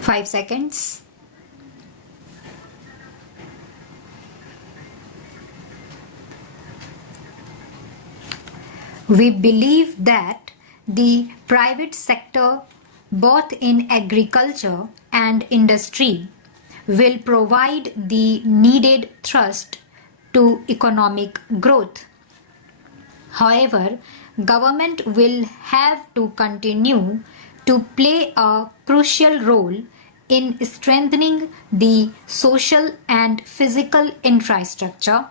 5 seconds. We believe that the private sector, both in agriculture and industry, will provide the needed thrust to economic growth. However, government will have to continue to play a crucial role in strengthening the social and physical infrastructure.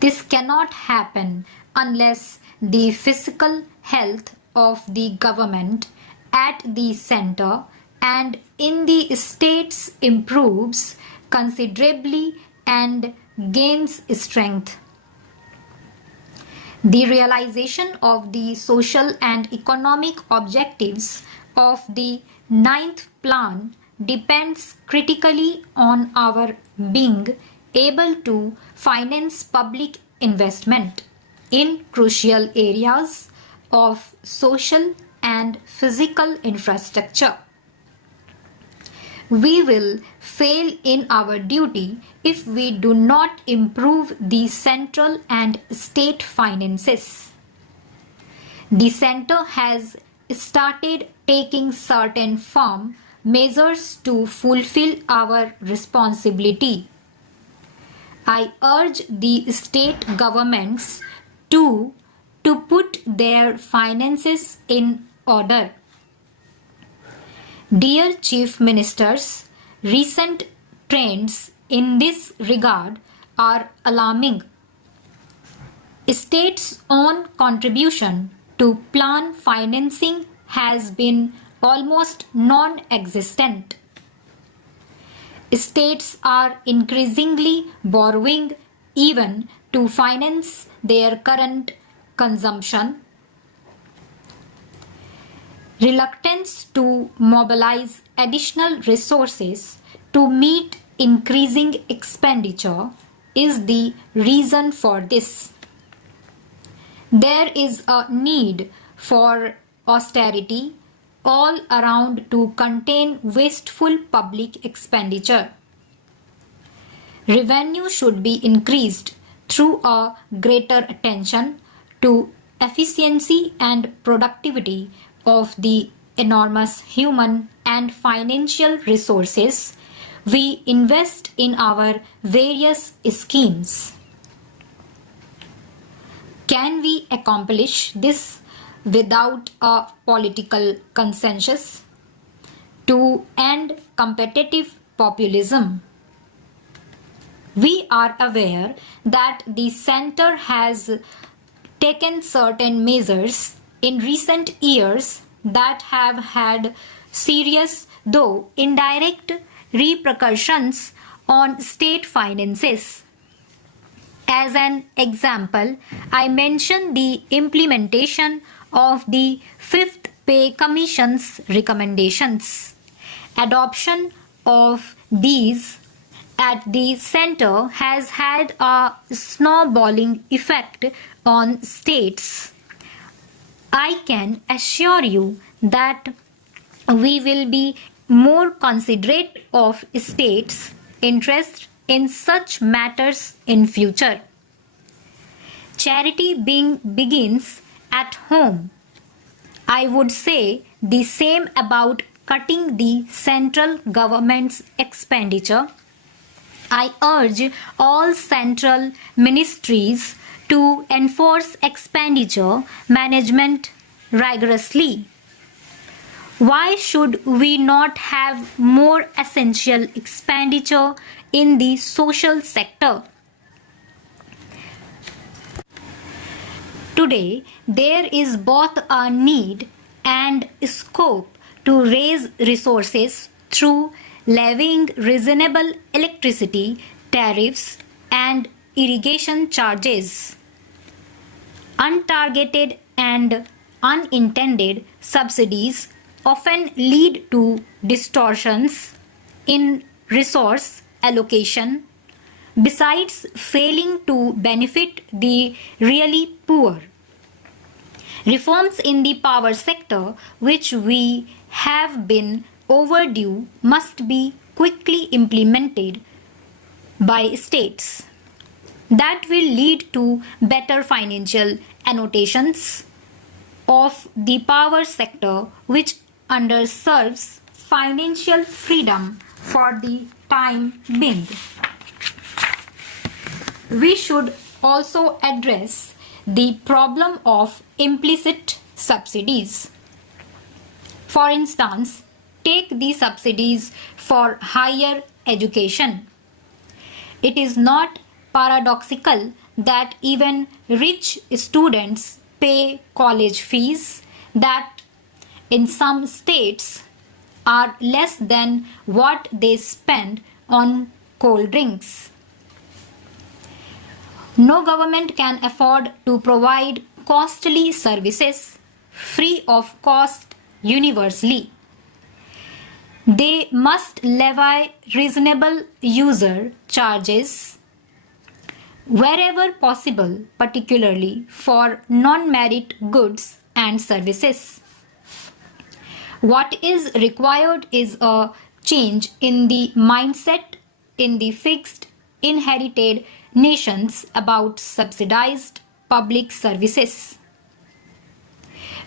This cannot happen unless the physical health of the government at the center and in the states improves considerably and gains strength. The realization of the social and economic objectives of the ninth plan depends critically on our being able to finance public investment in crucial areas of social and physical infrastructure. We will fail in our duty if we do not improve the central and state finances. The center has started taking certain firm measures to fulfill our responsibility. I urge the state governments to put their finances in order. Dear Chief Ministers, recent trends in this regard are alarming. States' own contribution to plan financing has been almost non-existent. States are increasingly borrowing even to finance their current consumption. Reluctance to mobilize additional resources to meet increasing expenditure is the reason for this. There is a need for austerity all around to contain wasteful public expenditure. Revenue should be increased through a greater attention to efficiency and productivity of the enormous human and financial resources we invest in our various schemes. Can we accomplish this without a political consensus to end competitive populism? We are aware that the center has taken certain measures in recent years that have had serious, though indirect, repercussions on state finances. As an example, I mention the implementation of the Fifth Pay Commission's recommendations. Adoption of these at the center has had a snowballing effect on states. I can assure you that we will be more considerate of states' interest in such matters in future. Charity begins at home. I would say the same about cutting the central government's expenditure. I urge all central ministries to enforce expenditure management rigorously. Why should we not have more essential expenditure in the social sector? Today, there is both a need and scope to raise resources through levying reasonable electricity tariffs and irrigation charges. Untargeted and unintended subsidies often lead to distortions in resource allocation, besides failing to benefit the really poor. Reforms in the power sector, which we have been overdue must be quickly implemented by states. That will lead to better financial annotations of the power sector, which underserves financial freedom for the time being. We should also address the problem of implicit subsidies. For instance, take the subsidies for higher education. It is not paradoxical that even rich students pay college fees that in some states are less than what they spend on cold drinks. No government can afford to provide costly services free of cost universally. They must levy reasonable user charges wherever possible, particularly for non-merit goods and services. What is required is a change in the mindset in the fixed, inherited nations about subsidized public services.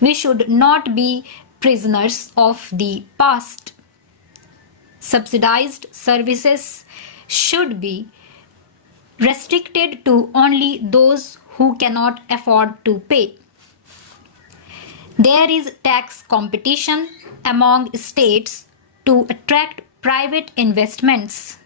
We should not be prisoners of the past. Subsidized services should be restricted to only those who cannot afford to pay. There is tax competition among states to attract private investments.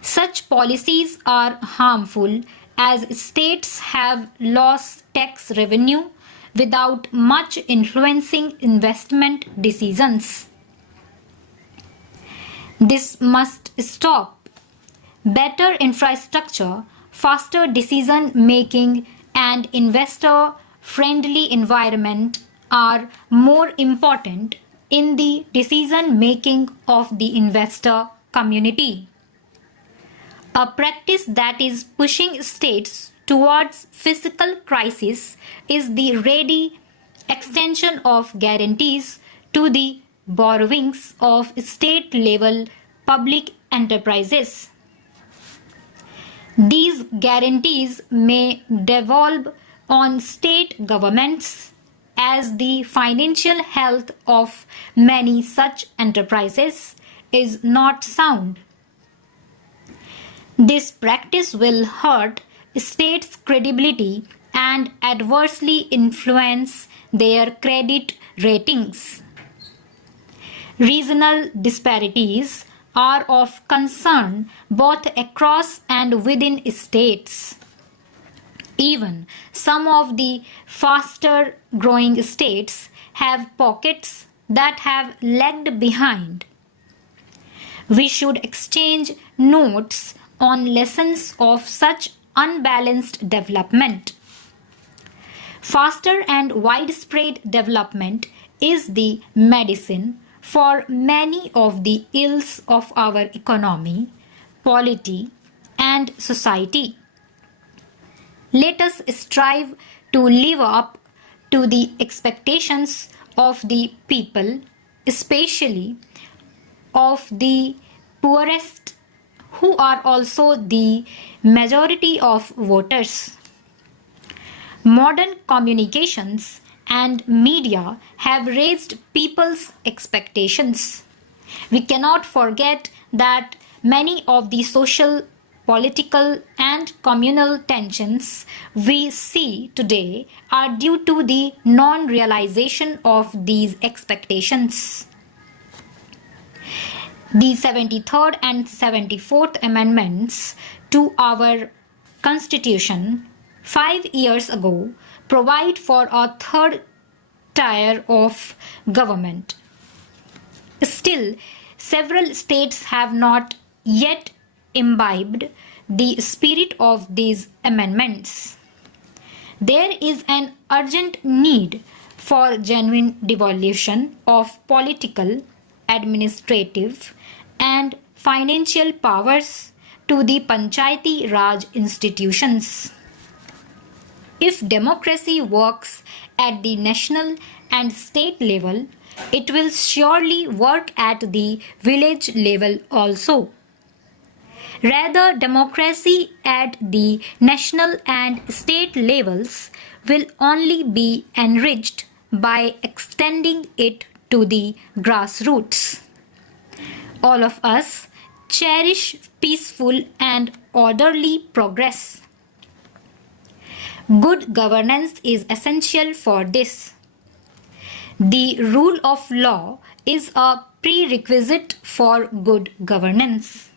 Such policies are harmful as states have lost tax revenue without much influencing investment decisions. This must stop. Better infrastructure, faster decision making, and investor friendly environment are more important in the decision making of the investor community. A practice that is pushing states towards fiscal crisis is the ready extension of guarantees to the borrowings of state level public enterprises. These guarantees may devolve on state governments as the financial health of many such enterprises is not sound. This practice will hurt states' credibility and adversely influence their credit ratings. Regional disparities are of concern both across and within states. Even some of the faster growing states have pockets that have lagged behind. We should exchange notes on lessons of such unbalanced development. Faster and widespread development is the medicine for many of the ills of our economy, polity, and society. Let us strive to live up to the expectations of the people, especially of the poorest, who are also the majority of voters. Modern communications and media have raised people's expectations. We cannot forget that many of the social, political, and communal tensions we see today are due to the non-realization of these expectations. The 73rd and 74th Amendments to our Constitution 5 years ago provide for a third tier of government. Still, several states have not yet imbibed the spirit of these amendments. There is an urgent need for genuine devolution of political, administrative, and financial powers to the Panchayati Raj institutions. If democracy works at the national and state level, It will surely work at the village level also. Rather, democracy at the national and state levels will only be enriched by extending it to the grassroots. All of us cherish peaceful and orderly progress. Good governance is essential for this. The rule of law is a prerequisite for good governance.